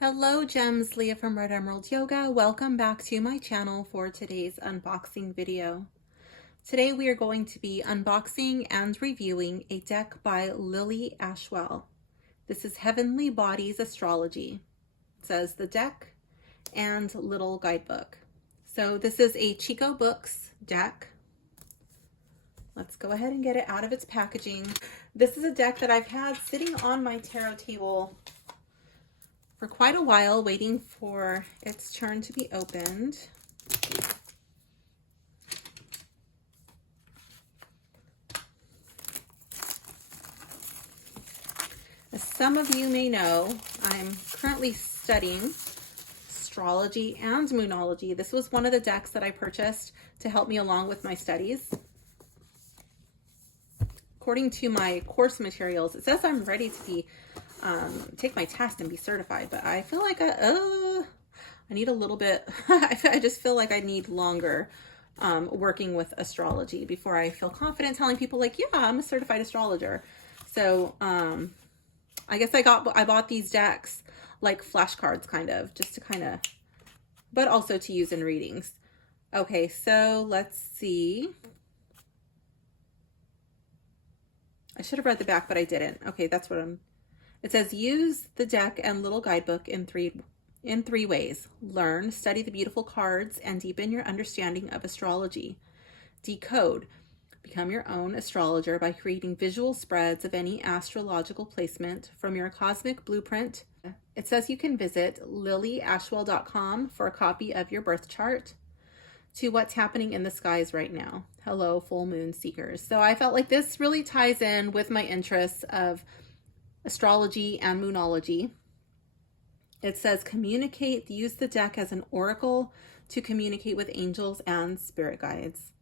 Hello Gems, Leah from Red Emerald Yoga. Welcome back to my channel for today's unboxing video. Today we are going to be unboxing and reviewing a deck by Lily Ashwell. This is Heavenly Bodies Astrology. It says the deck and little guidebook. So this is a Cico Books deck. Let's go ahead and get it out of its packaging. This is a deck that I've had sitting on my tarot table for quite a while, waiting for its turn to be opened. As some of you may know, I'm currently studying astrology and moonology. This was one of the decks that I purchased to help me along with my studies. According to my course materials, it says I'm ready to be take my test and be certified, but I feel like I need a little bit. I just feel like I need longer working with astrology before I feel confident telling people like, yeah, I'm a certified astrologer. So I guess I bought these decks like flashcards, kind of, just to kind of, but also to use in readings. Okay, so let's see. I should have read the back, but I didn't. Okay, that's what it says. Use the deck and little guidebook in three ways. Learn, study the beautiful cards, and deepen your understanding of astrology. Decode, become your own astrologer by creating visual spreads of any astrological placement from your cosmic blueprint. It says you can visit lilyashwell.com for a copy of your birth chart. To what's happening in the skies right now. Hello, full moon seekers. So I felt like this really ties in with my interests of astrology and moonology. It says communicate, use the deck as an oracle to communicate with angels and spirit guides.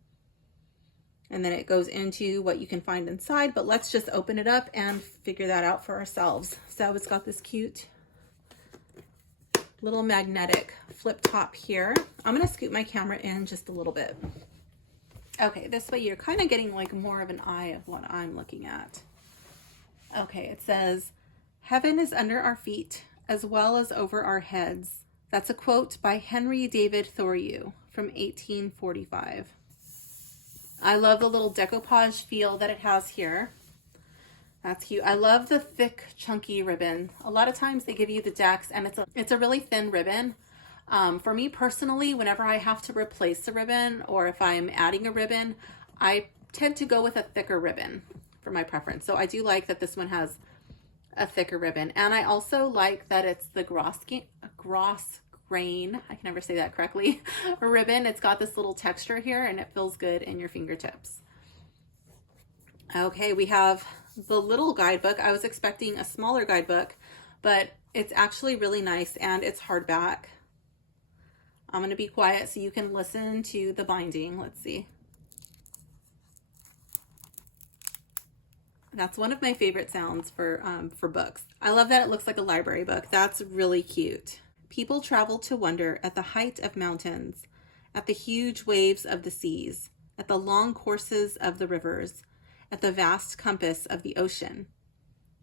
And then it goes into what you can find inside, but let's just open it up and figure that out for ourselves. So it's got this cute little magnetic flip top here. I'm going to scoot my camera in just a little bit. Okay, this way you're kind of getting like more of an eye of what I'm looking at. Okay, it says, heaven is under our feet as well as over our heads. That's a quote by Henry David Thoreau from 1845. I love the little decoupage feel that it has here. That's cute. I love the thick, chunky ribbon. A lot of times they give you the decks and it's a really thin ribbon. For me personally, whenever I have to replace a ribbon or if I'm adding a ribbon, I tend to go with a thicker ribbon for my preference. So I do like that this one has a thicker ribbon. And I also like that it's the gross grain, I can never say that correctly, ribbon. It's got this little texture here and it feels good in your fingertips. Okay, we have the little guidebook. I was expecting a smaller guidebook, but it's actually really nice and it's hardback. I'm going to be quiet so you can listen to the binding. Let's see. That's one of my favorite sounds for books. I love that it looks like a library book. That's really cute. People travel to wonder at the height of mountains, at the huge waves of the seas, at the long courses of the rivers, at the vast compass of the ocean,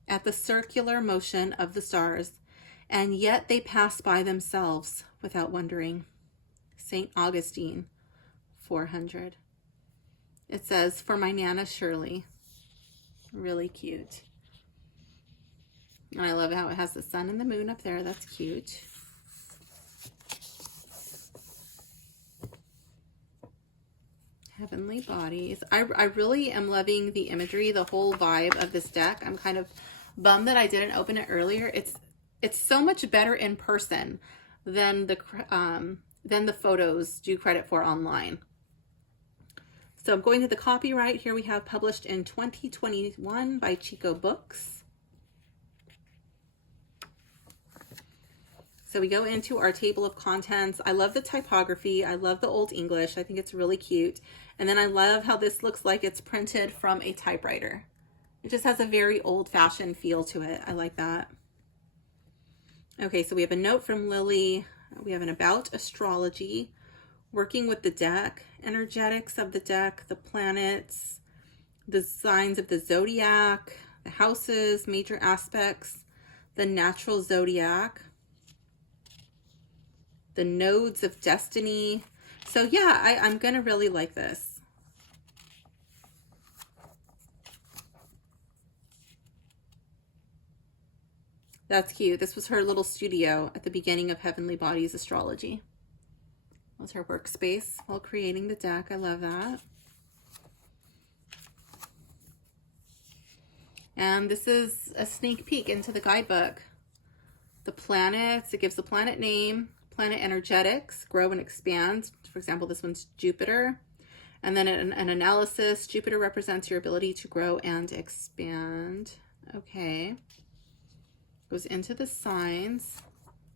at the circular motion of the stars, and yet they pass by themselves without wondering. St. Augustine, 400. It says, for my Nana Shirley. Really cute. And I love how it has the sun and the moon up there. That's cute. Heavenly Bodies. I really am loving the imagery, the whole vibe of this deck. I'm kind of bummed that I didn't open it earlier. It's so much better in person than the photos do credit for online. So I'm going to the copyright. Here we have published in 2021 by Cico Books. So we go into our table of contents. I love the typography. I love the Old English. I think it's really cute. And then I love how this looks like it's printed from a typewriter. It just has a very old-fashioned feel to it. I like that. Okay, so we have a note from Lily. We have an about astrology, working with the deck, energetics of the deck, the planets, the signs of the zodiac, the houses, major aspects, the natural zodiac, the nodes of destiny. So yeah, I'm gonna really like this. That's cute. This was her little studio at the beginning of Heavenly Bodies Astrology. That was her workspace while creating the deck. I love that. And this is a sneak peek into the guidebook. The planets, it gives the planet name, planet energetics, grow and expand. For example, this one's Jupiter. And then an analysis, Jupiter represents your ability to grow and expand. Okay. Goes into the signs,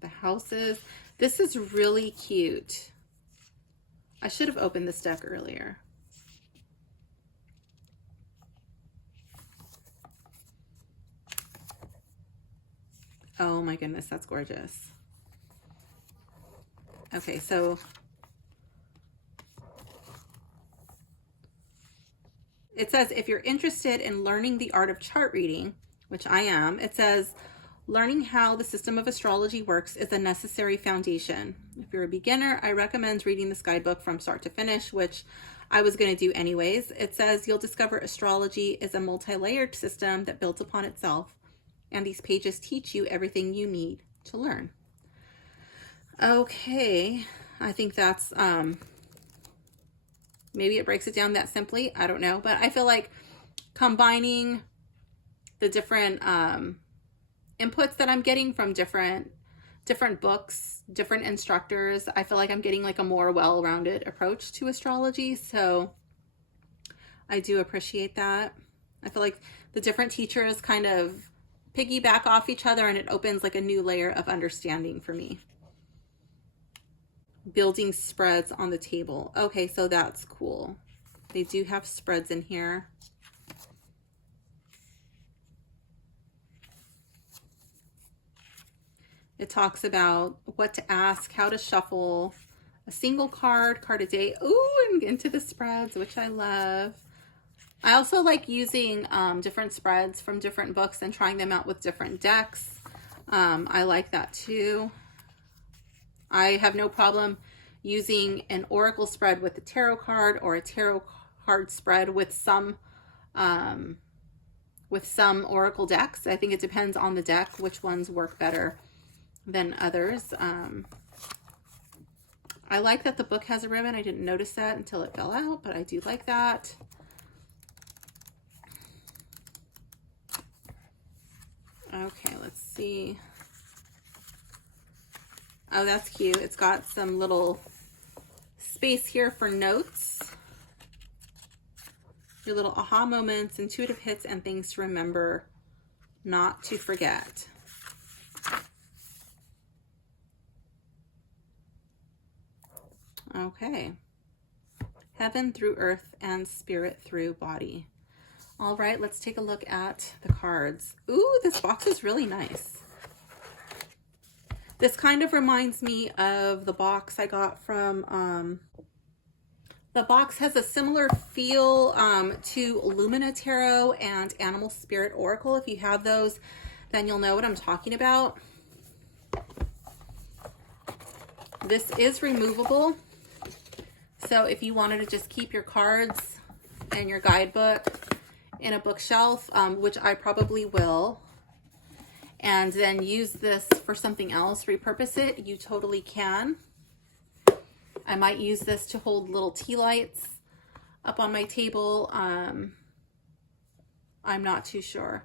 the houses. This is really cute. I should have opened this deck earlier. Oh my goodness, that's gorgeous. Okay, so it says, if you're interested in learning the art of chart reading, which I am, it says, learning how the system of astrology works is a necessary foundation. If you're a beginner, I recommend reading this guidebook from start to finish, which I was going to do anyways. It says, you'll discover astrology is a multi-layered system that builds upon itself, and these pages teach you everything you need to learn. Okay, I think that's, maybe it breaks it down that simply. I don't know, but I feel like combining the different inputs that I'm getting from different books, different instructors, I feel like I'm getting like a more well-rounded approach to astrology. So I do appreciate that. I feel like the different teachers kind of piggyback off each other, and it opens like a new layer of understanding for me. Building spreads on the table. Okay, so that's cool. They do have spreads in here. It talks about what to ask, how to shuffle, a single card a day. Ooh, and into the spreads, which I love. I also like using different spreads from different books and trying them out with different decks. I like that too. I have no problem using an oracle spread with a tarot card, or a tarot card spread with some oracle decks. I think it depends on the deck, which ones work better than others. I like that the book has a ribbon. I didn't notice that until it fell out, but I do like that. Okay, let's see. Oh, that's cute. It's got some little space here for notes. Your little aha moments, intuitive hits, and things to remember, not to forget. Okay. Heaven through earth and spirit through body. All right, let's take a look at the cards. Ooh, this box is really nice. This kind of reminds me of the box I got from, the box has a similar feel to Lumina Tarot and Animal Spirit Oracle. If you have those, then you'll know what I'm talking about. This is removable. So if you wanted to just keep your cards and your guidebook in a bookshelf, which I probably will, and then use this for something else, repurpose it, you totally can. I might use this to hold little tea lights up on my table. I'm not too sure.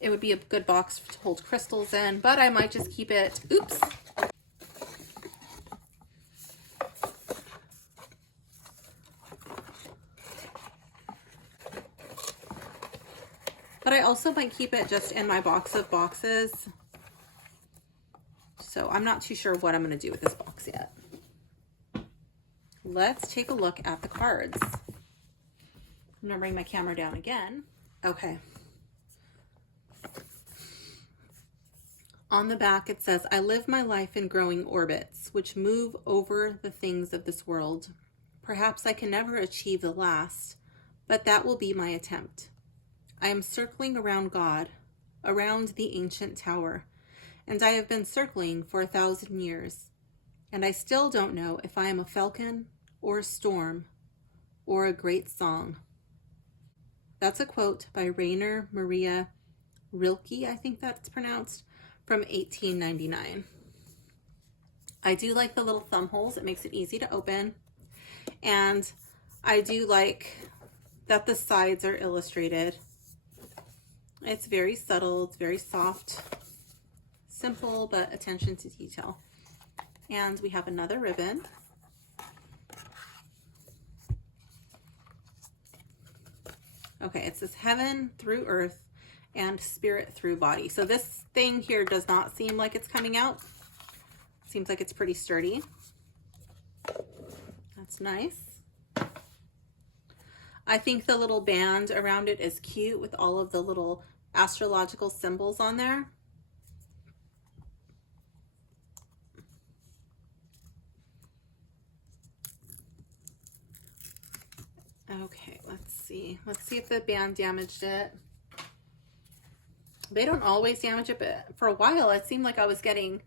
It would be a good box to hold crystals in, but I might just keep it, oops. But I also might keep it just in my box of boxes. So I'm not too sure what I'm going to do with this box yet. Let's take a look at the cards. I'm going to bring my camera down again. Okay. On the back it says, I live my life in growing orbits, which move over the things of this world. Perhaps I can never achieve the last, but that will be my attempt. I am circling around God, around the ancient tower, and I have been circling for 1,000 years. and I still don't know if I am a falcon or a storm or a great song. That's a quote by Rainer Maria Rilke, I think that's pronounced, from 1899. I do like the little thumb holes. It makes it easy to open. And I do like that the sides are illustrated. It's very subtle. It's very soft. Simple, but attention to detail. And we have another ribbon. Okay, it says heaven through earth and spirit through body. So this thing here does not seem like it's coming out. Seems like it's pretty sturdy. That's nice. I think the little band around it is cute with all of the little astrological symbols on there. Okay, let's see. Let's see if the band damaged it. They don't always damage it, but for a while it seemed like I was getting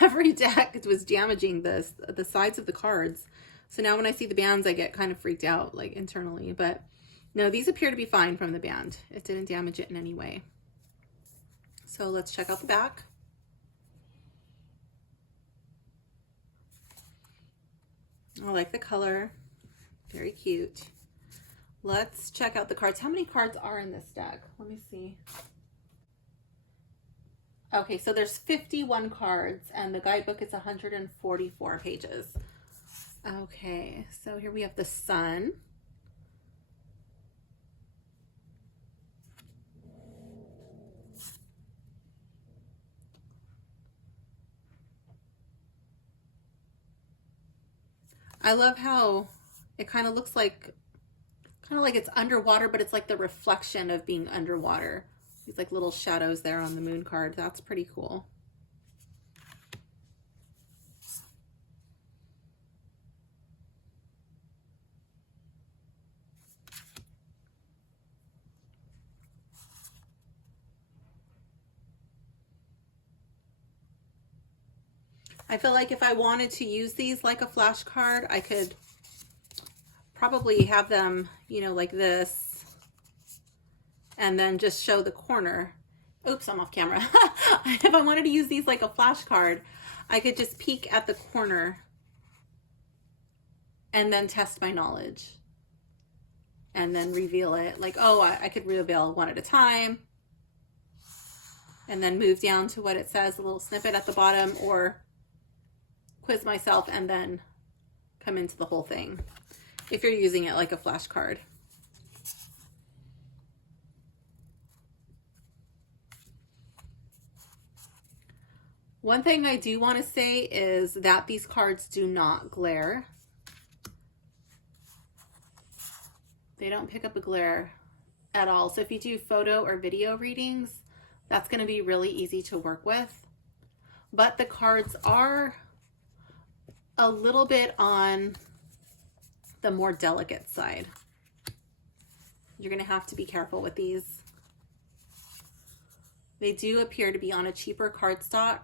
every deck was damaging the sides of the cards. So now when I see the bands, I get kind of freaked out, like internally. But no, these appear to be fine from the band. It didn't damage it in any way. So let's check out the back. I like the color. Very cute. Let's check out the cards. How many cards are in this deck? Let me see. Okay, so there's 51 cards and the guidebook is 144 pages. Okay, so here we have the sun. I love how it kind of looks like, it's underwater, but it's like the reflection of being underwater. These like little shadows there on the moon card. That's pretty cool. I feel like if I wanted to use these like a flashcard, I could probably have them, you know, like this, and then just show the corner. Oops, I'm off camera. If I wanted to use these like a flashcard, I could just peek at the corner and then test my knowledge and then reveal it. Like, oh, I could reveal one at a time and then move down to what it says, a little snippet at the bottom, or quiz myself and then come into the whole thing if you're using it like a flashcard. One thing I do want to say is that these cards do not glare. They don't pick up a glare at all. So if you do photo or video readings, that's going to be really easy to work with. But the cards are a little bit on the more delicate side. You're going to have to be careful with these. They do appear to be on a cheaper cardstock.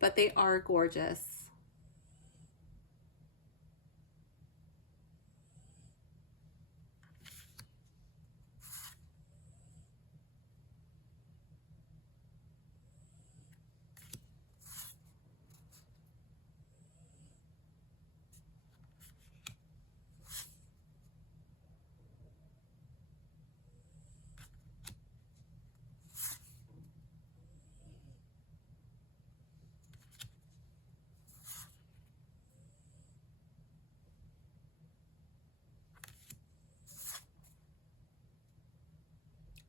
But they are gorgeous.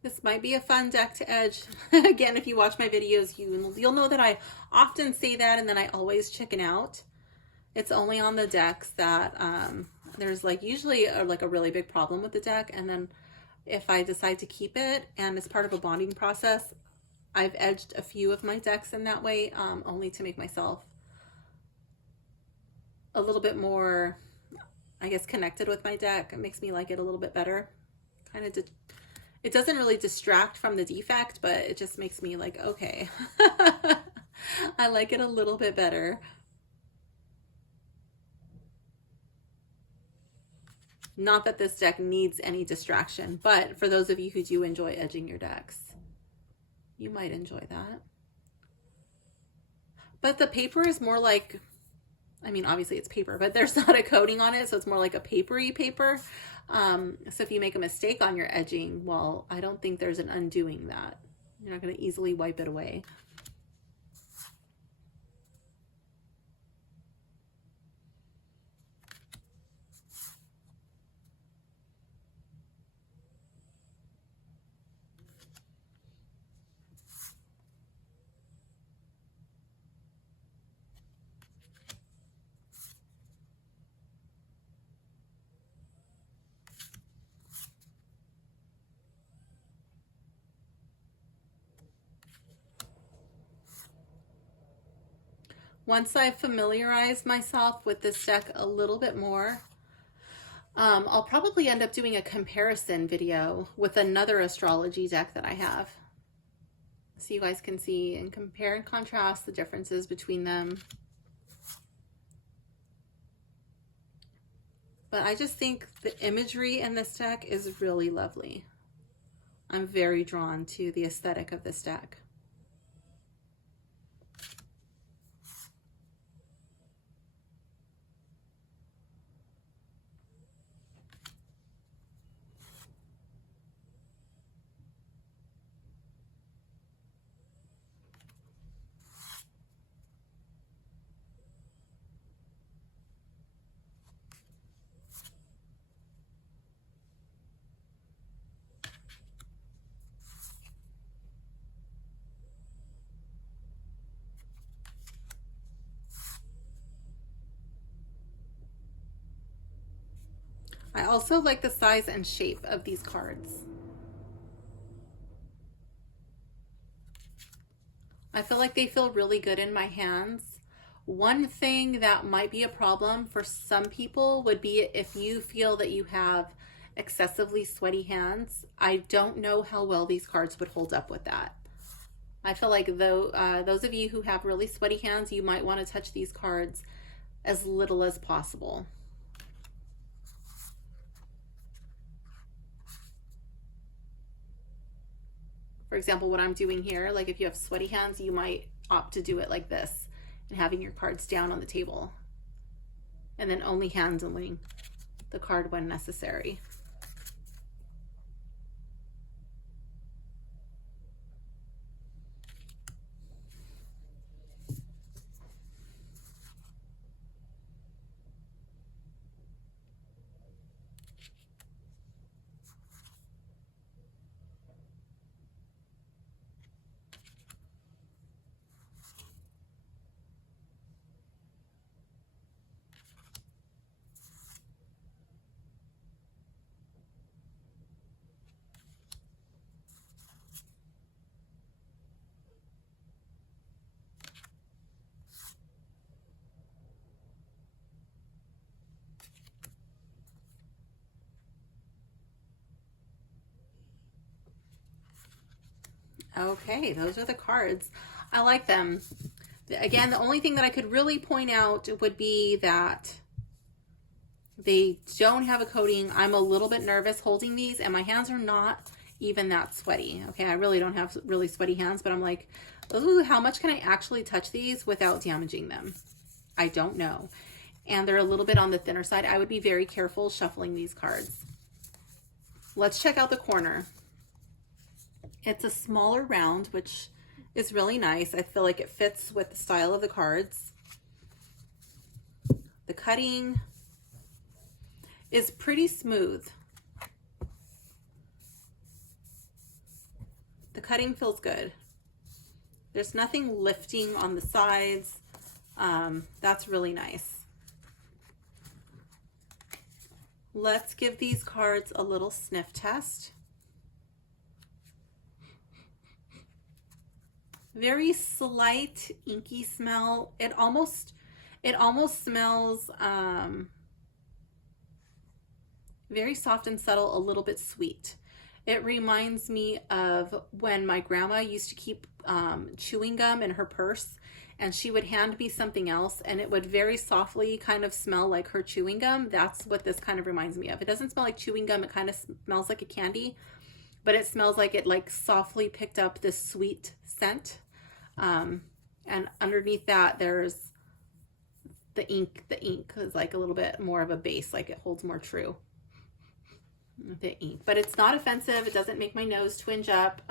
This might be a fun deck to edge. Again, if you watch my videos, you'll know that I often say that and then I always chicken out. It's only on the decks that there's like usually a really big problem with the deck, and then if I decide to keep it and it's part of a bonding process, I've edged a few of my decks in that way, only to make myself a little bit more, I guess, connected with my deck. It makes me like it a little bit better, kind of It doesn't really distract from the defect, but it just makes me like, okay. I like it a little bit better. Not that this deck needs any distraction, but for those of you who do enjoy edging your decks, you might enjoy that. But the paper is more like, I mean, obviously it's paper, but there's not a coating on it, so it's more like a papery paper. So if you make a mistake on your edging, well, I don't think there's an undoing that. You're not going to easily wipe it away. Once I've familiarized myself with this deck a little bit more, I'll probably end up doing a comparison video with another astrology deck that I have. So you guys can see and compare and contrast the differences between them. But I just think the imagery in this deck is really lovely. I'm very drawn to the aesthetic of this deck. I also like the size and shape of these cards. I feel like they feel really good in my hands. One thing that might be a problem for some people would be if you feel that you have excessively sweaty hands. I don't know how well these cards would hold up with that. I feel like those of you who have really sweaty hands, you might want to touch these cards as little as possible. For example, what I'm doing here, like if you have sweaty hands, you might opt to do it like this and having your cards down on the table and then only handling the card when necessary. Okay, those are the cards. I like them. Again, the only thing that I could really point out would be that they don't have a coating. I'm a little bit nervous holding these, and my hands are not even that sweaty. Okay, I really don't have really sweaty hands, but I'm like, ooh, how much can I actually touch these without damaging them? I don't know. And they're a little bit on the thinner side. I would be very careful shuffling these cards. Let's check out the corner. It's a smaller round, which is really nice. I feel like it fits with the style of the cards. The cutting is pretty smooth. The cutting feels good. There's nothing lifting on the sides. That's really nice. Let's give these cards a little sniff test. Very slight inky smell. It almost smells very soft and subtle, a little bit sweet. It reminds me of when my grandma used to keep chewing gum in her purse, and she would hand me something else and it would very softly kind of smell like her chewing gum. That's what this kind of reminds me of. It doesn't smell like chewing gum. It kind of smells like a candy, but it smells like it like softly picked up this sweet scent. And underneath that, there's the ink. The ink is like a little bit more of a base, like it holds more true. The ink, but it's not offensive. It doesn't make my nose twinge up.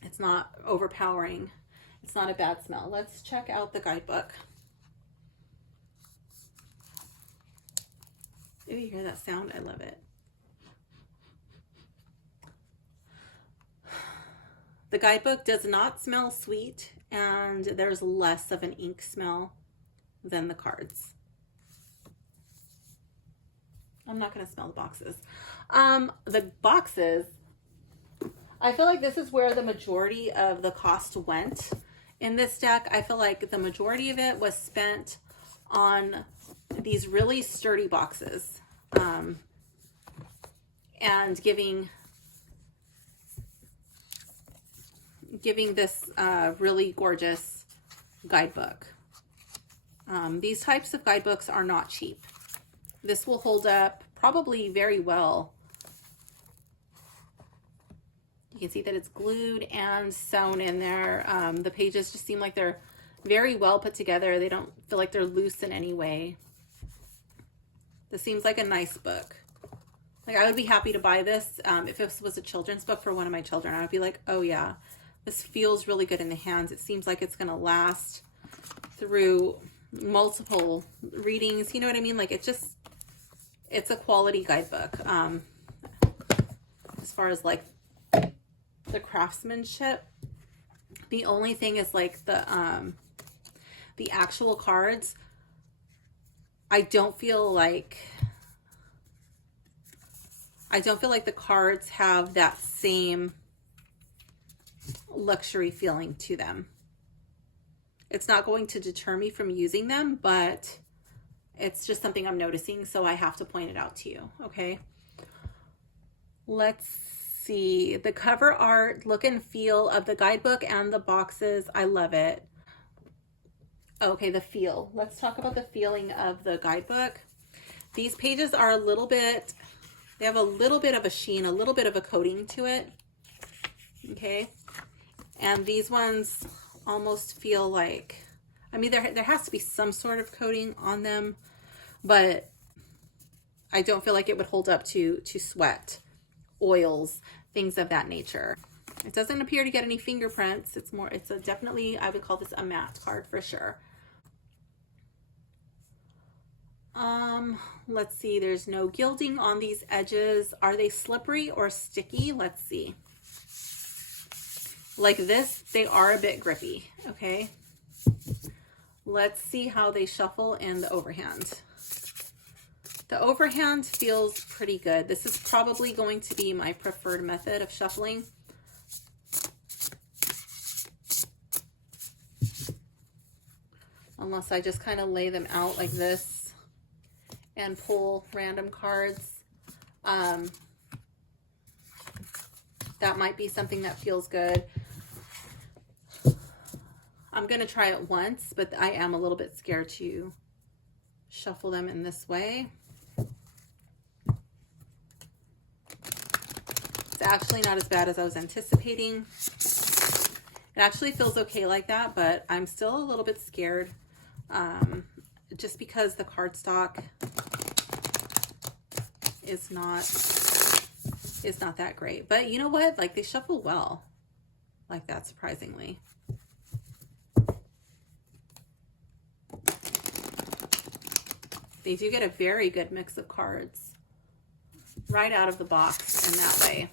It's not overpowering. It's not a bad smell. Let's check out the guidebook. Ooh, you hear that sound? I love it. The guidebook does not smell sweet, and there's less of an ink smell than the cards. I'm not going to smell the boxes. The boxes, I feel like this is where the majority of the cost went in this deck. I feel like the majority of it was spent on these really sturdy boxes, and giving this really gorgeous guidebook. These types of guidebooks are not cheap. This will hold up probably very well. You can see that it's glued and sewn in there. The pages just seem like they're very well put together. They don't feel like they're loose in any way. This seems like a nice book. Like, I would be happy to buy this. If this was a children's book for one of my children, I would be like, oh yeah, this feels really good in the hands. It seems like it's going to last through multiple readings. You know what I mean? Like, it's a quality guidebook. As far as like the craftsmanship, the only thing is like the actual cards. I don't feel like the cards have that same luxury feeling to them. It's not going to deter me from using them, but it's just something I'm noticing, so I have to point it out to you, okay? Let's see. The cover art, look and feel of the guidebook and the boxes, I love it. Okay, the feel. Let's talk about the feeling of the guidebook. These pages are a little bit, they have a little bit of a sheen, a little bit of a coating to it, okay? And these ones almost feel like, I mean, there has to be some sort of coating on them, but I don't feel like it would hold up to sweat, oils, things of that nature. It doesn't appear to get any fingerprints. It's definitely, I would call this a matte card for sure. Let's see, there's no gilding on these edges. Are they slippery or sticky? Let's see. Like this, they are a bit grippy, okay? Let's see how they shuffle in the overhand. The overhand feels pretty good. This is probably going to be my preferred method of shuffling. Unless I just kind of lay them out like this and pull random cards. That might be something that feels good. I'm going to try it once, but I am a little bit scared to shuffle them in this way. It's actually not as bad as I was anticipating. It actually feels okay like that, but I'm still a little bit scared, just because the cardstock is not that great. But you know what? Like, they shuffle well like that, surprisingly. They do get a very good mix of cards right out of the box in that way.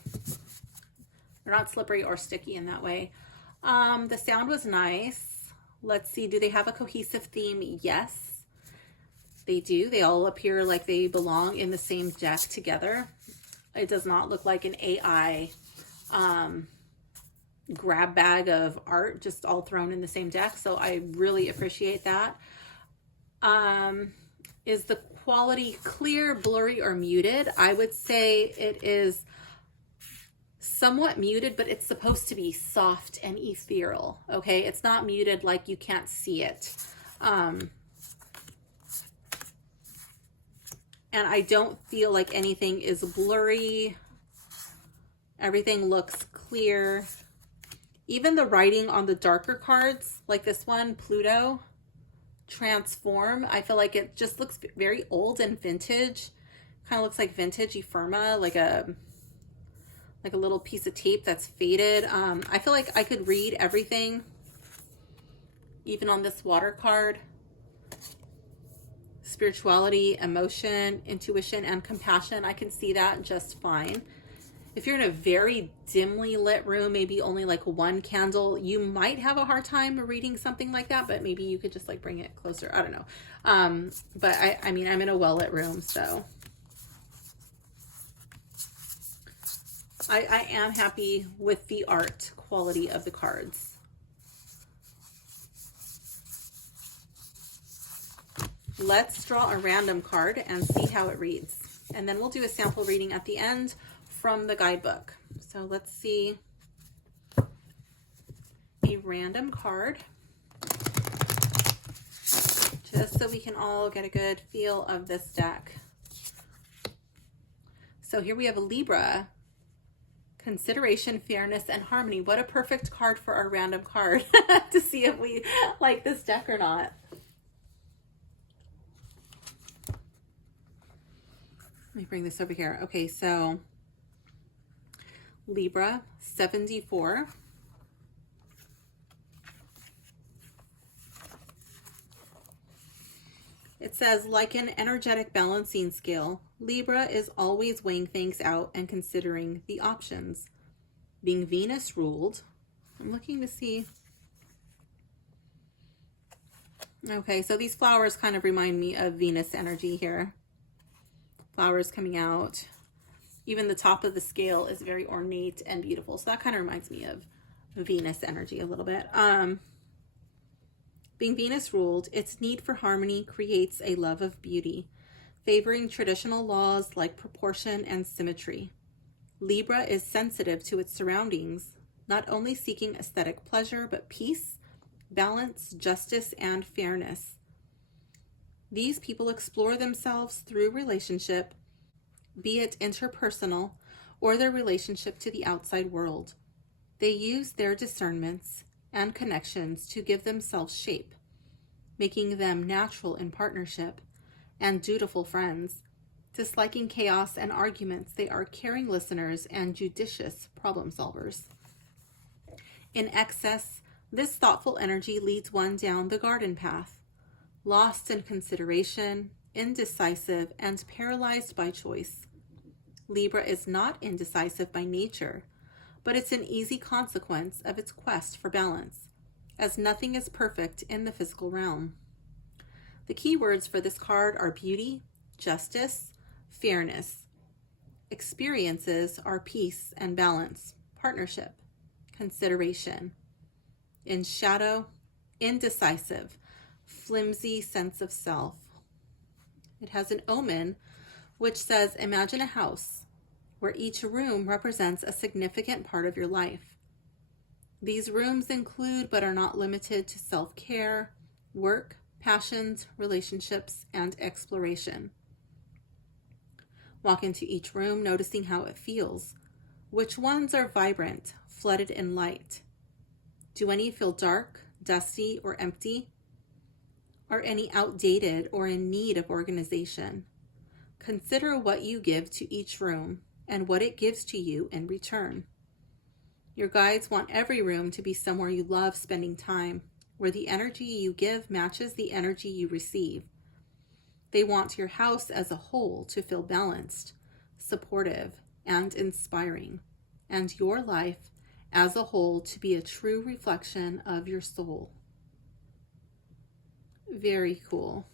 They're not slippery or sticky in that way. The sound was nice. Let's see, do they have a cohesive theme? Yes, they do. They all appear like they belong in the same deck together. It does not look like an AI grab bag of art just all thrown in the same deck. So I really appreciate that. Is the quality clear, blurry, or muted? I would say it is somewhat muted, but it's supposed to be soft and ethereal, okay? It's not muted like you can't see it. And I don't feel like anything is blurry. Everything looks clear. Even the writing on the darker cards, like this one, Pluto, Transform, I feel like it just looks very old and vintage. Kind of looks like vintage ephemera, like a little piece of tape that's faded. I feel like I could read everything, even on this water card. Spirituality, emotion, intuition, and compassion. I can see that just fine. If you're in a very dimly lit room, maybe only like one candle, you might have a hard time reading something like that, but maybe you could just like bring it closer. I don't know. But I mean, I'm in a well-lit room, so I am happy with the art quality of the cards. Let's draw a random card and see how it reads. And then we'll do a sample reading at the end from the guidebook. So let's see a random card, just so we can all get a good feel of this deck. So here we have a Libra. Consideration, fairness, and harmony. What a perfect card for our random card to see if we like this deck or not. Let me bring this over here. Okay, so Libra, 74. It says, like an energetic balancing scale, Libra is always weighing things out and considering the options. Being Venus ruled, I'm looking to see. Okay, so these flowers kind of remind me of Venus energy here. Flowers coming out. Even the top of the scale is very ornate and beautiful. So that kind of reminds me of Venus energy a little bit. Being Venus ruled, its need for harmony creates a love of beauty, favoring traditional laws like proportion and symmetry. Libra is sensitive to its surroundings, not only seeking aesthetic pleasure, but peace, balance, justice, and fairness. These people explore themselves through relationship, be it interpersonal or their relationship to the outside world. They use their discernments and connections to give themselves shape, making them natural in partnership and dutiful friends. Disliking chaos and arguments, they are caring listeners and judicious problem solvers. In excess, this thoughtful energy leads one down the garden path, lost in consideration, indecisive, and paralyzed by choice. Libra is not indecisive by nature, but it's an easy consequence of its quest for balance, as nothing is perfect in the physical realm. The key words for this card are beauty, justice, fairness. Experiences are peace and balance, partnership, consideration. In shadow, indecisive, flimsy sense of self. It has an omen which says, imagine a house where each room represents a significant part of your life. These rooms include, but are not limited to, self-care, work, passions, relationships, and exploration. Walk into each room, noticing how it feels. Which ones are vibrant, flooded in light? Do any feel dark, dusty, or empty? Are any outdated or in need of organization? Consider what you give to each room and what it gives to you in return. Your guides want every room to be somewhere you love spending time, where the energy you give matches the energy you receive. They want your house as a whole to feel balanced, supportive, and inspiring, and your life as a whole to be a true reflection of your soul. Very cool.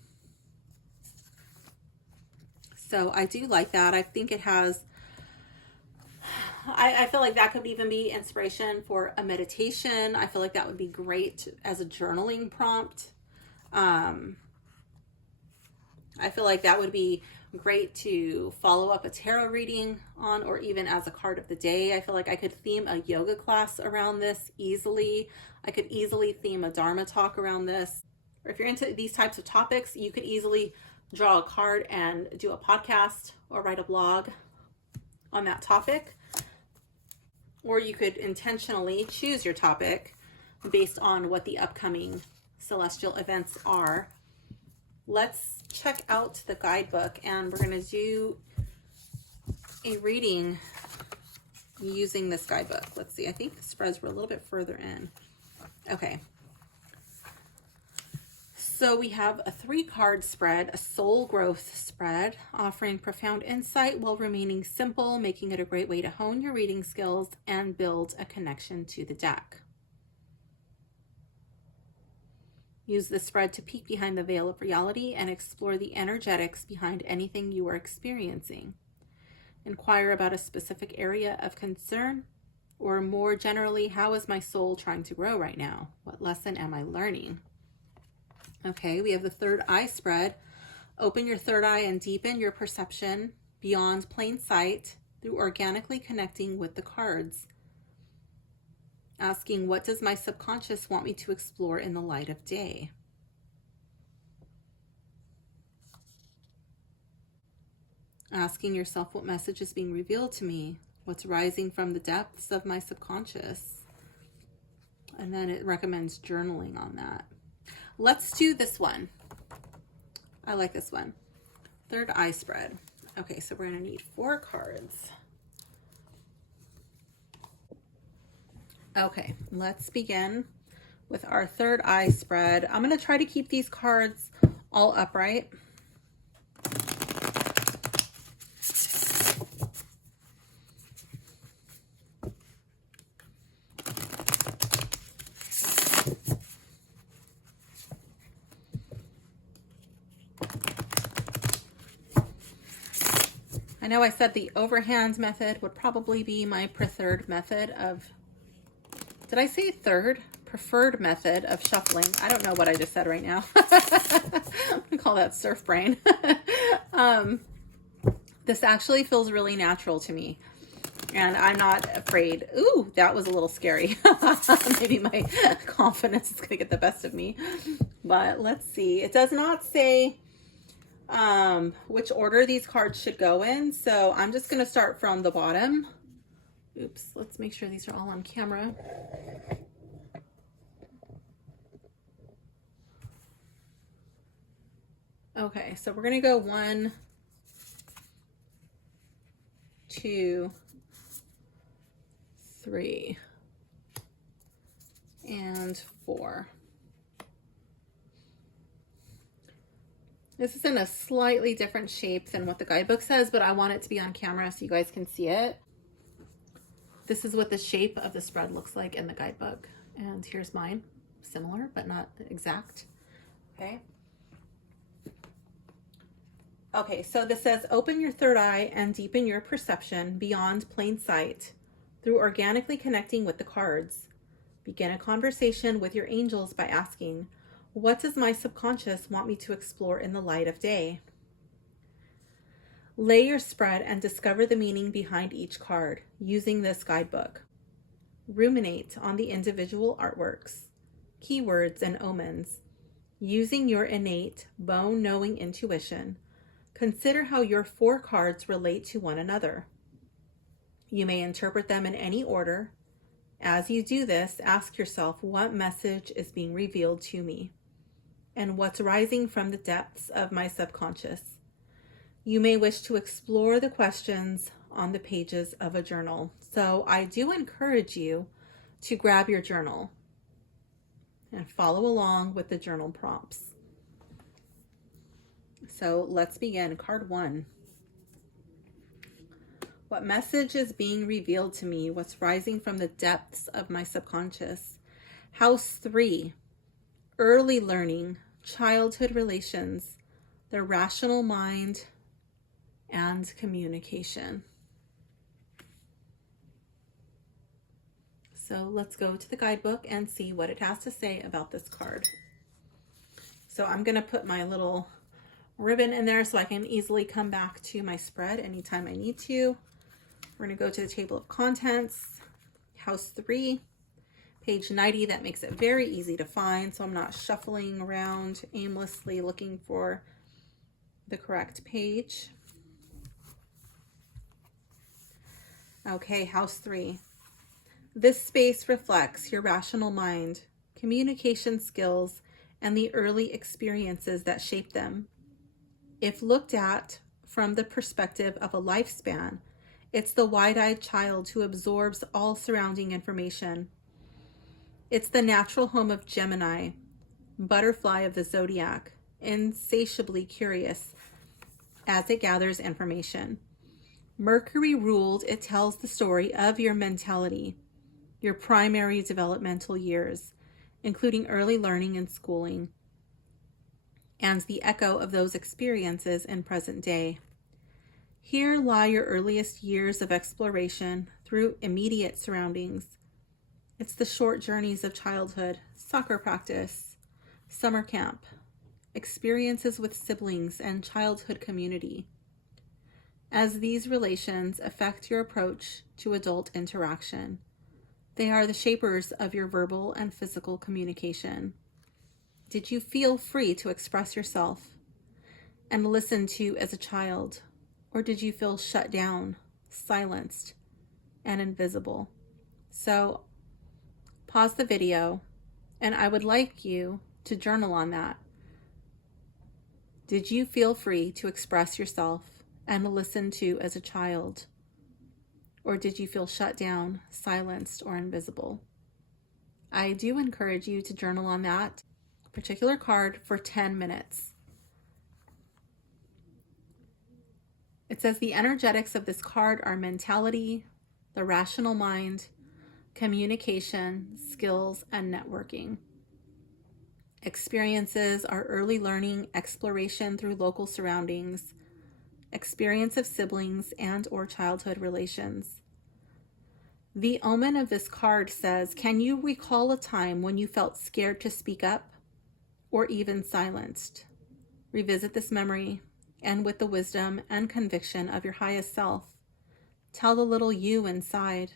So I do like that. I think it has, I feel like that could even be inspiration for a meditation. I feel like that would be great as a journaling prompt. I feel like that would be great to follow up a tarot reading on, or even as a card of the day. I feel like I could theme a yoga class around this easily. I could easily theme a Dharma talk around this. Or if you're into these types of topics, you could easily draw a card and do a podcast or write a blog on that topic. Or you could intentionally choose your topic based on what the upcoming celestial events are. Let's check out the guidebook, and we're going to do a reading using this guidebook. Let's see. I think the spreads were a little bit further in. Okay. So we have a 3-card spread, a soul growth spread, offering profound insight while remaining simple, making it a great way to hone your reading skills and build a connection to the deck. Use this spread to peek behind the veil of reality and explore the energetics behind anything you are experiencing. Inquire about a specific area of concern, or more generally, how is my soul trying to grow right now? What lesson am I learning? Okay, we have the third eye spread. Open your third eye and deepen your perception beyond plain sight through organically connecting with the cards. Asking, what does my subconscious want me to explore in the light of day? Asking yourself, what message is being revealed to me? What's rising from the depths of my subconscious? And then it recommends journaling on that. Let's do this one. I like this one. Third eye spread. Okay, so we're going to need 4 cards. Okay, let's begin with our third eye spread. I'm going to try to keep these cards all upright. I know I said the overhand method would probably be my preferred method of, did I say third? Preferred method of shuffling. I don't know what I just said right now. I'm gonna call that surf brain. This actually feels really natural to me, and I'm not afraid. Ooh, that was a little scary. Maybe my confidence is gonna get the best of me, but let's see. It does not say which order these cards should go in, so I'm just gonna start from the bottom. Oops, let's make sure these are all on camera. Okay, so we're gonna go 1, 2, 3, and 4. This is in a slightly different shape than what the guidebook says, but I want it to be on camera so you guys can see it. This is what the shape of the spread looks like in the guidebook. And here's mine. Similar, but not exact. Okay. Okay, so this says, open your third eye and deepen your perception beyond plain sight through organically connecting with the cards. Begin a conversation with your angels by asking, what does my subconscious want me to explore in the light of day? Lay your spread and discover the meaning behind each card using this guidebook. Ruminate on the individual artworks, keywords, and omens. Using your innate, bone-knowing intuition, consider how your 4 cards relate to one another. You may interpret them in any order. As you do this, ask yourself, what message is being revealed to me? And what's rising from the depths of my subconscious? You may wish to explore the questions on the pages of a journal. So I do encourage you to grab your journal and follow along with the journal prompts. So let's begin. Card 1. What message is being revealed to me? What's rising from the depths of my subconscious? House 3. Early learning, childhood relations, the rational mind, and communication. So let's go to the guidebook and see what it has to say about this card. So I'm going to put my little ribbon in there so I can easily come back to my spread anytime I need to. We're going to go to the table of contents, house 3, page 90. That makes it very easy to find, so I'm not shuffling around aimlessly looking for the correct page. Okay, house 3. This space reflects your rational mind, communication skills, and the early experiences that shape them. If looked at from the perspective of a lifespan, it's the wide-eyed child who absorbs all surrounding information. It's the natural home of Gemini, butterfly of the zodiac, insatiably curious as it gathers information. Mercury ruled, it tells the story of your mentality, your primary developmental years, including early learning and schooling, and the echo of those experiences in present day. Here lie your earliest years of exploration through immediate surroundings. It's the short journeys of childhood, soccer practice, summer camp, experiences with siblings, and childhood community. As these relations affect your approach to adult interaction, they are the shapers of your verbal and physical communication. Did you feel free to express yourself and listened to as a child, or did you feel shut down, silenced, and invisible? So pause the video, and I would like you to journal on that. Did you feel free to express yourself and listen to as a child, or did you feel shut down, silenced, or invisible? I do encourage you to journal on that particular card for 10 minutes. It says the energetics of this card are mentality, the rational mind, communication, skills, and networking. Experiences are early learning, exploration through local surroundings, experience of siblings and or childhood relations. The omen of this card says, can you recall a time when you felt scared to speak up or even silenced? Revisit this memory, and with the wisdom and conviction of your highest self, tell the little you inside,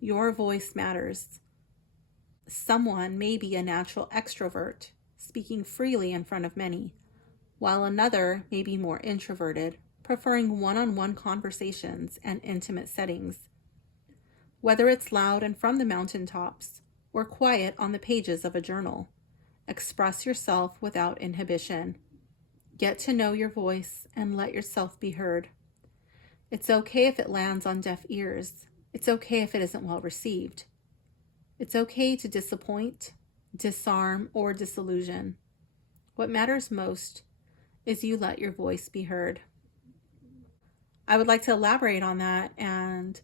your voice matters. Someone may be a natural extrovert, speaking freely in front of many, while another may be more introverted, preferring one-on-one conversations and intimate settings. Whether it's loud and from the mountaintops or quiet on the pages of a journal, express yourself without inhibition. Get to know your voice and let yourself be heard. It's okay if it lands on deaf ears. It's okay if it isn't well received. It's okay to disappoint, disarm, or disillusion. What matters most is you let your voice be heard. I would like to elaborate on that and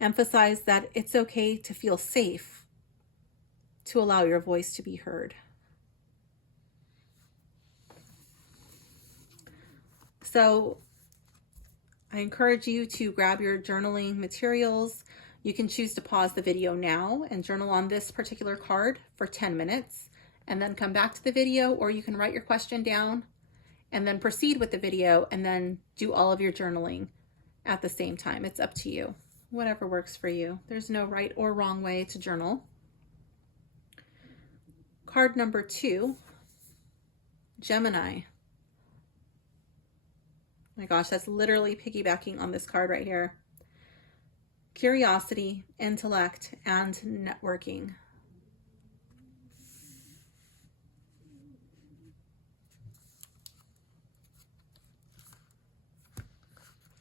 emphasize that it's okay to feel safe to allow your voice to be heard. So I encourage you to grab your journaling materials. You can choose to pause the video now and journal on this particular card for 10 minutes and then come back to the video, or you can write your question down and then proceed with the video and then do all of your journaling at the same time. It's up to you, whatever works for you. There's no right or wrong way to journal. Card number 2, Gemini. My gosh, that's literally piggybacking on this card right here. Curiosity, intellect, and networking.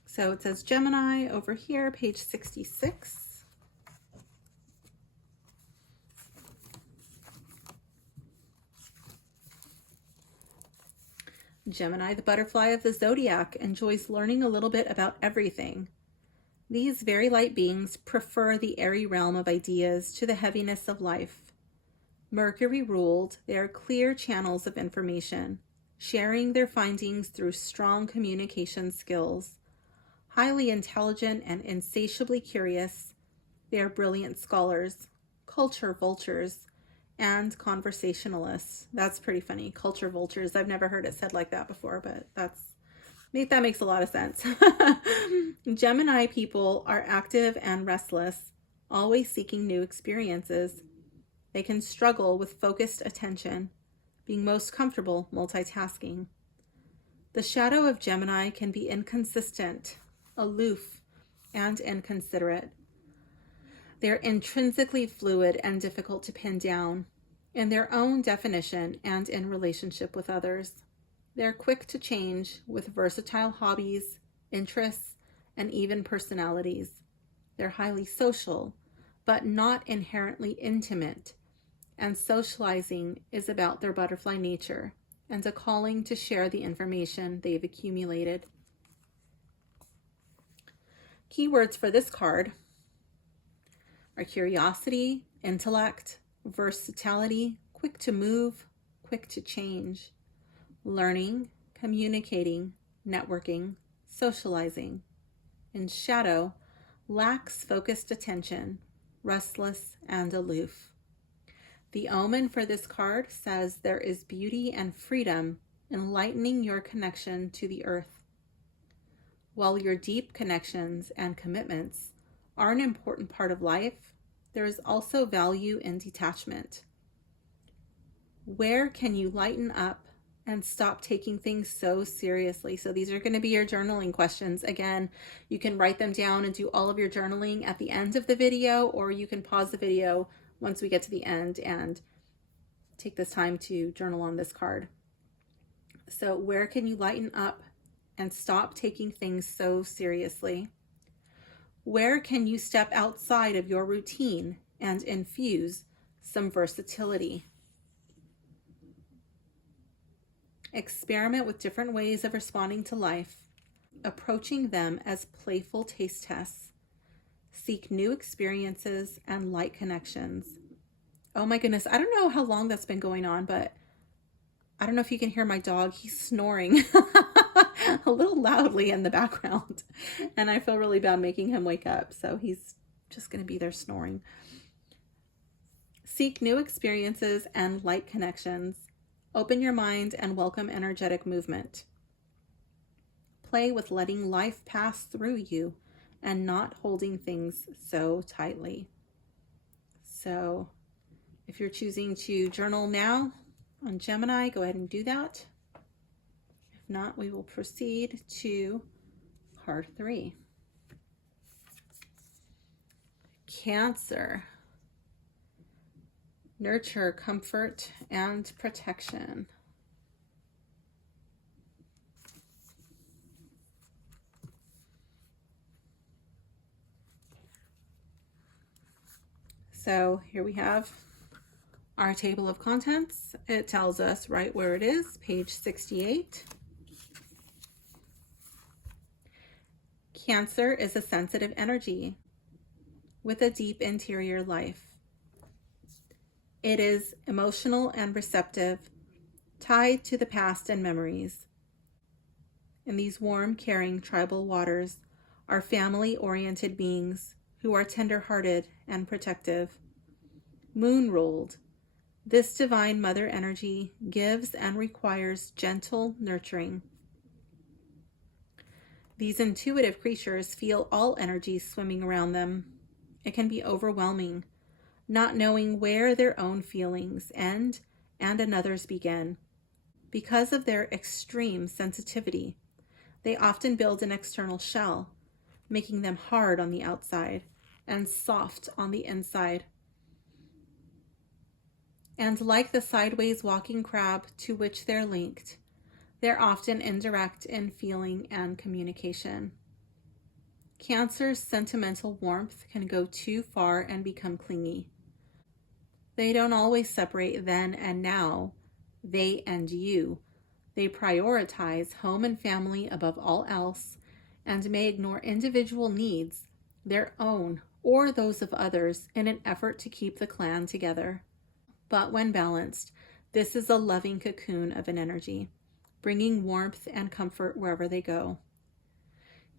So it says Gemini over here, page 66. Gemini, the butterfly of the zodiac, enjoys learning a little bit about everything. These very light beings prefer the airy realm of ideas to the heaviness of life. Mercury ruled, they are clear channels of information, sharing their findings through strong communication skills. Highly intelligent and insatiably curious, they are brilliant scholars, culture vultures, and conversationalists. That's pretty funny. Culture vultures. I've never heard it said like that before, but that makes a lot of sense. Gemini people are active and restless, always seeking new experiences. They can struggle with focused attention, being most comfortable multitasking. The shadow of Gemini can be inconsistent, aloof, and inconsiderate. They're intrinsically fluid and difficult to pin down in their own definition and in relationship with others. They're quick to change with versatile hobbies, interests, and even personalities. They're highly social, but not inherently intimate, and socializing is about their butterfly nature and a calling to share the information they've accumulated. Keywords for this card are curiosity, intellect, versatility, quick to move, quick to change, learning, communicating, networking, socializing. In shadow, lacks focused attention, restless and aloof. The omen for this card says there is beauty and freedom in lightening your connection to the earth. While your deep connections and commitments are an important part of life, there is also value in detachment. Where can you lighten up and stop taking things so seriously? So these are going to be your journaling questions. Again, you can write them down and do all of your journaling at the end of the video, or you can pause the video once we get to the end and take this time to journal on this card. So where can you lighten up and stop taking things so seriously? Where can you step outside of your routine and infuse some versatility? Experiment with different ways of responding to life, approaching them as playful taste tests. Seek new experiences and light connections. Oh my goodness, I don't know how long that's been going on, but I don't know if you can hear my dog. He's snoring a little loudly in the background, and I feel really bad making him wake up, so he's just going to be there snoring. Seek new experiences and light connections. Open your mind and welcome energetic movement. Play with letting life pass through you and not holding things so tightly. So if you're choosing to journal now on Gemini, go ahead and do that. If not, we will proceed to card 3. Cancer. Nurture, comfort, and protection. So here we have our table of contents. It tells us right where it is, page 68. Cancer is a sensitive energy with a deep interior life. It is emotional and receptive, tied to the past and memories. In these warm, caring tribal waters are family-oriented beings who are tender-hearted and protective. Moon-ruled, this divine mother energy gives and requires gentle nurturing. These intuitive creatures feel all energies swimming around them. It can be overwhelming, not knowing where their own feelings end and another's begin. Because of their extreme sensitivity, they often build an external shell, making them hard on the outside and soft on the inside. And like the sideways walking crab to which they're linked, they're often indirect in feeling and communication. Cancer's sentimental warmth can go too far and become clingy. They don't always separate then and now, they and you. They prioritize home and family above all else and may ignore individual needs, their own or those of others, in an effort to keep the clan together. But when balanced, this is a loving cocoon of an energy, bringing warmth and comfort wherever they go.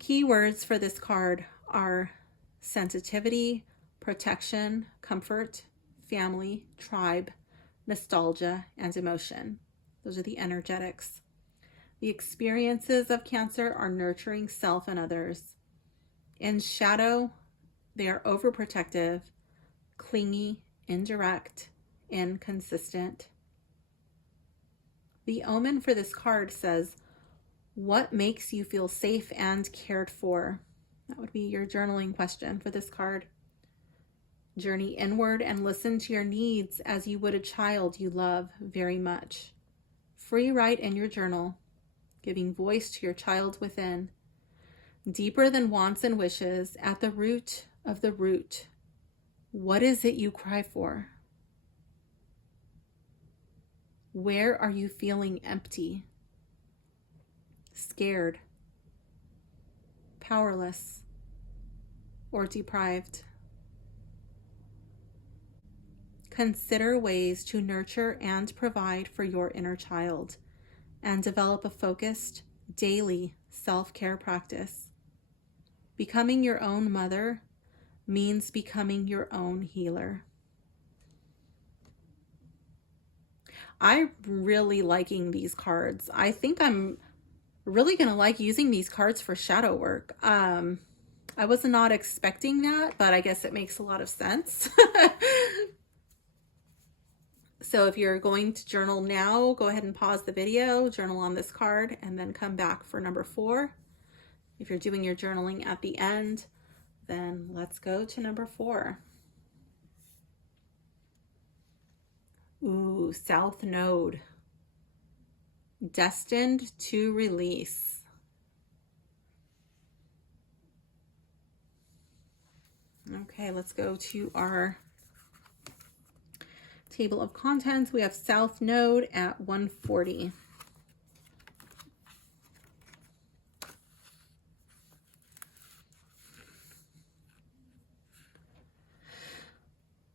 Key words for this card are sensitivity, protection, comfort, family, tribe, nostalgia, and emotion. Those are the energetics. The experiences of Cancer are nurturing self and others. In shadow, they are overprotective, clingy, indirect, inconsistent. The omen for this card says, what makes you feel safe and cared for? That would be your journaling question for this card. Journey inward and listen to your needs as you would a child you love very much. Free write in your journal, giving voice to your child within. Deeper than wants and wishes, at the root of the root, what is it you cry for? Where are you feeling empty, scared, powerless, or deprived? Consider ways to nurture and provide for your inner child and develop a focused, daily self-care practice. Becoming your own mother means becoming your own healer. I'm really liking these cards. I think I'm really going to like using these cards for shadow work. I was not expecting that, but I guess it makes a lot of sense. So if you're going to journal now, go ahead and pause the video, journal on this card, and then come back for number 4. If you're doing your journaling at the end, then let's go to number 4. Ooh, South Node. Destined to release. Okay, let's go to our table of contents. We have South Node at 140.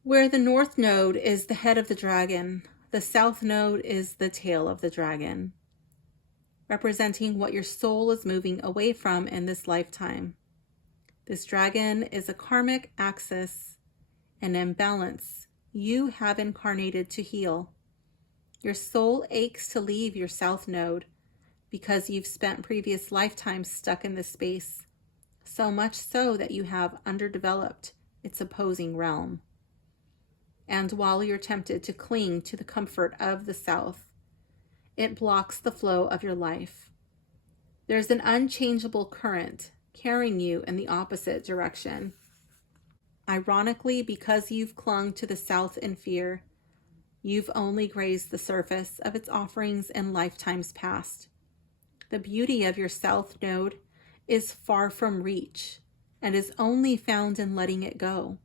Where the North Node is the head of the dragon, the South Node is the tail of the dragon, representing what your soul is moving away from in this lifetime. This dragon is a karmic axis, an imbalance you have incarnated to heal. Your soul aches to leave your South Node because you've spent previous lifetimes stuck in this space, so much so that you have underdeveloped its opposing realm. And while you're tempted to cling to the comfort of the South, it blocks the flow of your life. There's an unchangeable current carrying you in the opposite direction. Ironically, because you've clung to the South in fear, you've only grazed the surface of its offerings in lifetimes past. The beauty of your South Node is far from reach and is only found in letting it go.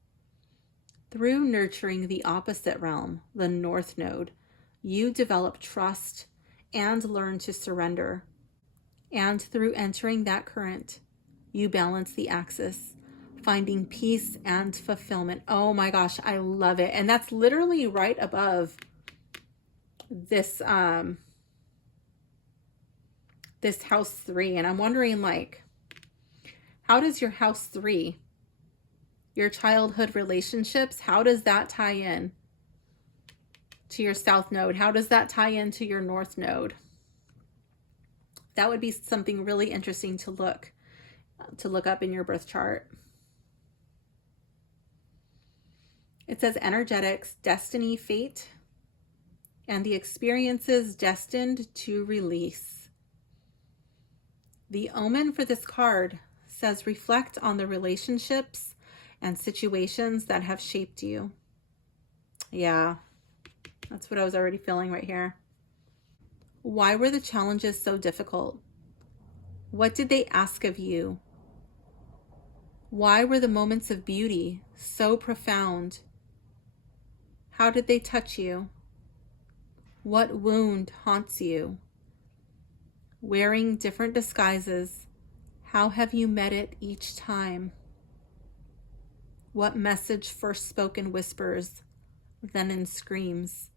Through nurturing the opposite realm, the North Node, you develop trust and learn to surrender. And through entering that current, you balance the axis, finding peace and fulfillment. Oh my gosh, I love it. And that's literally right above this this house 3. And I'm wondering, like, how does your house 3, your childhood relationships, how does that tie in to your South Node? How does that tie into your North Node? That would be something really interesting to look up in your birth chart. It says energetics, destiny, fate, and the experiences destined to release. The omen for this card says reflect on the relationships and situations that have shaped you. Yeah, that's what I was already feeling right here. Why were the challenges so difficult? What did they ask of you? Why were the moments of beauty so profound? How did they touch you? What wound haunts you? Wearing different disguises, how have you met it each time? What message first spoke in whispers, then in screams?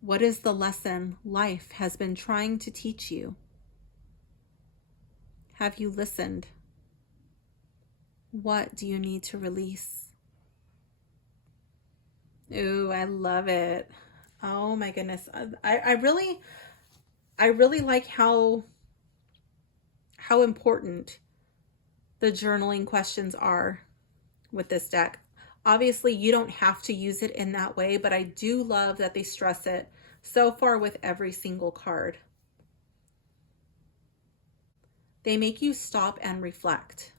What is the lesson life has been trying to teach you? Have you listened? What do you need to release? Ooh, I love it. Oh my goodness. I really like how important the journaling questions are with this deck. Obviously, you don't have to use it in that way, but I do love that they stress it so far with every single card. They make you stop and reflect.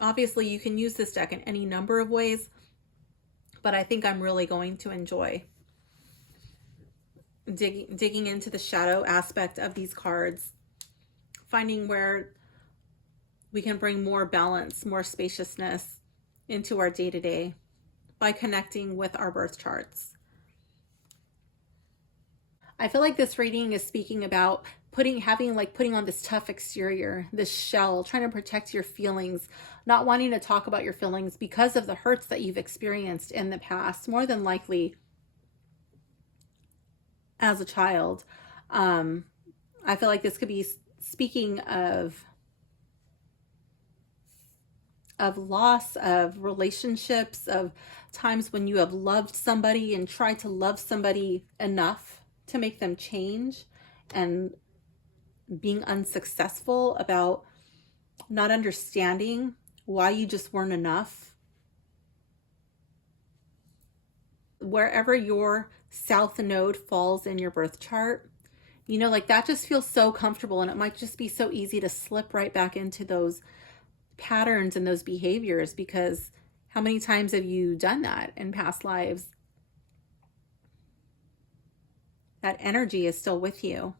Obviously, you can use this deck in any number of ways, but I think I'm really going to enjoy digging into the shadow aspect of these cards, finding where we can bring more balance, more spaciousness into our day-to-day by connecting with our birth charts. I feel like this reading is speaking about putting on this tough exterior, this shell, trying to protect your feelings, not wanting to talk about your feelings because of the hurts that you've experienced in the past, more than likely as a child. I feel like this could be speaking of loss, of relationships, of times when you have loved somebody and tried to love somebody enough to make them change, and being unsuccessful about not understanding why you just weren't enough. Wherever your south node falls in your birth chart, you know, like that just feels so comfortable, and it might just be so easy to slip right back into those patterns and those behaviors, because how many times have you done that in past lives? That energy is still with you.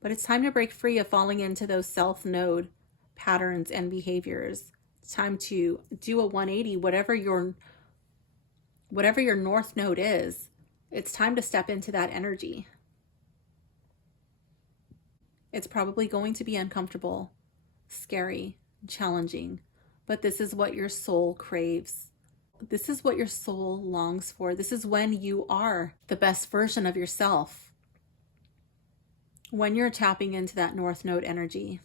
But it's time to break free of falling into those south node patterns and behaviors. It's time to do a 180, whatever your north node is. It's time to step into that energy. It's probably going to be uncomfortable, scary, challenging, but this is what your soul craves. This is what your soul longs for. This is when you are the best version of yourself. When you're tapping into that north node energy.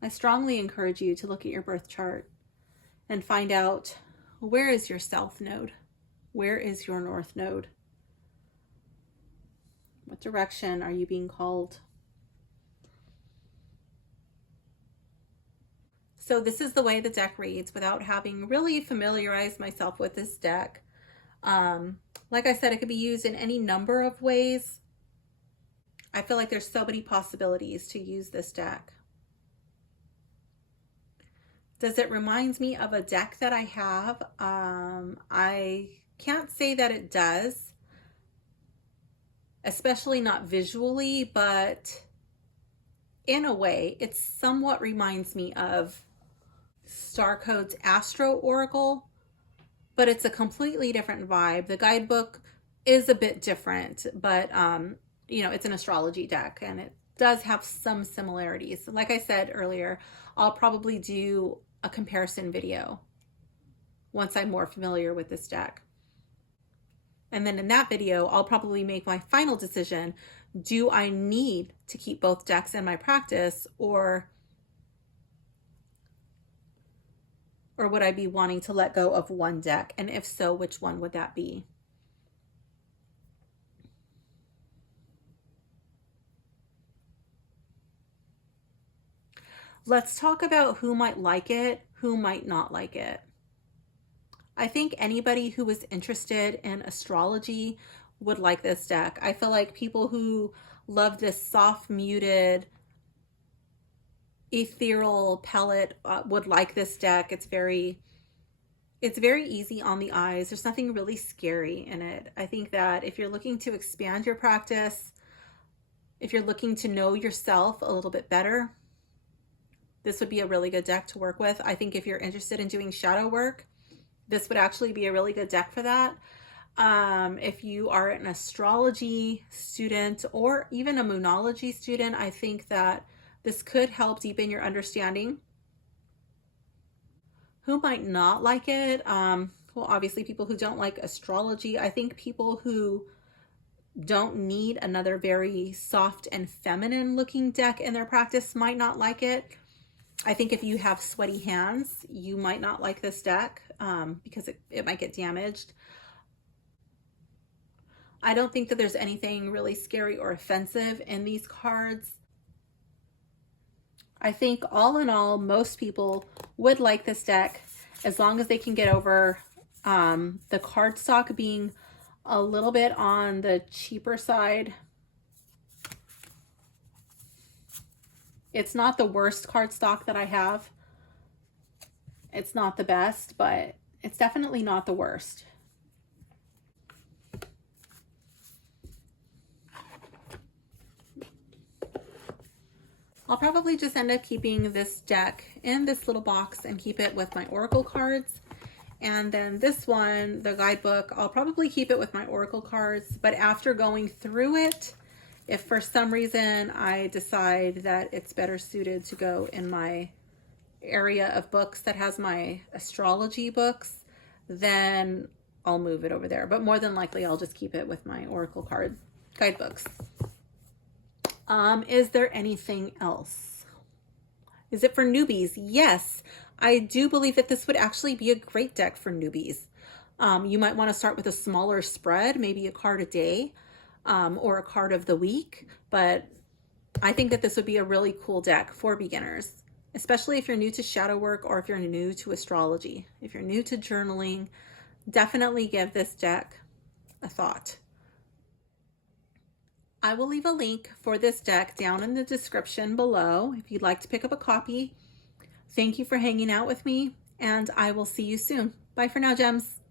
I strongly encourage you to look at your birth chart and find out, where is your south node? Where is your north node? What direction are you being called? So this is the way the deck reads without having really familiarized myself with this deck. Like I said, it could be used in any number of ways. I feel like there's so many possibilities to use this deck. Does it remind me of a deck that I have? I can't say that it does, especially not visually, but in a way, it somewhat reminds me of Starcode's Astro Oracle, but it's a completely different vibe. The guidebook is a bit different, but you know, it's an astrology deck and it does have some similarities. Like I said earlier, I'll probably do a comparison video once I'm more familiar with this deck. And then in that video, I'll probably make my final decision. Do I need to keep both decks in my practice, or would I be wanting to let go of one deck? And if so, which one would that be? Let's talk about who might like it, who might not like it. I think anybody who is interested in astrology would like this deck. I feel like people who love this soft, muted, ethereal palette would like this deck. It's very easy on the eyes. There's nothing really scary in it. I think that if you're looking to expand your practice, if you're looking to know yourself a little bit better, this would be a really good deck to work with. I think if you're interested in doing shadow work, this would actually be a really good deck for that. If you are an astrology student or even a Moonology student, I think that this could help deepen your understanding. Who might not like it? Well, obviously people who don't like astrology. I think people who don't need another very soft and feminine looking deck in their practice might not like it. I think if you have sweaty hands, you might not like this deck because it might get damaged. I don't think that there's anything really scary or offensive in these cards. I think all in all, most people would like this deck as long as they can get over the cardstock being a little bit on the cheaper side. It's not the worst cardstock that I have. It's not the best, but it's definitely not the worst. I'll probably just end up keeping this deck in this little box and keep it with my oracle cards. And then this one, the guidebook, I'll probably keep it with my oracle cards, but after going through it, if for some reason I decide that it's better suited to go in my area of books that has my astrology books, then I'll move it over there. But more than likely, I'll just keep it with my oracle card guidebooks. Is there anything else? Is it for newbies? Yes, I do believe that this would actually be a great deck for newbies. You might want to start with a smaller spread, maybe a card a day, or a card of the week, but I think that this would be a really cool deck for beginners, especially if you're new to shadow work or if you're new to astrology. If you're new to journaling, definitely give this deck a thought. I will leave a link for this deck down in the description below if you'd like to pick up a copy. Thank you for hanging out with me, and I will see you soon. Bye for now, gems.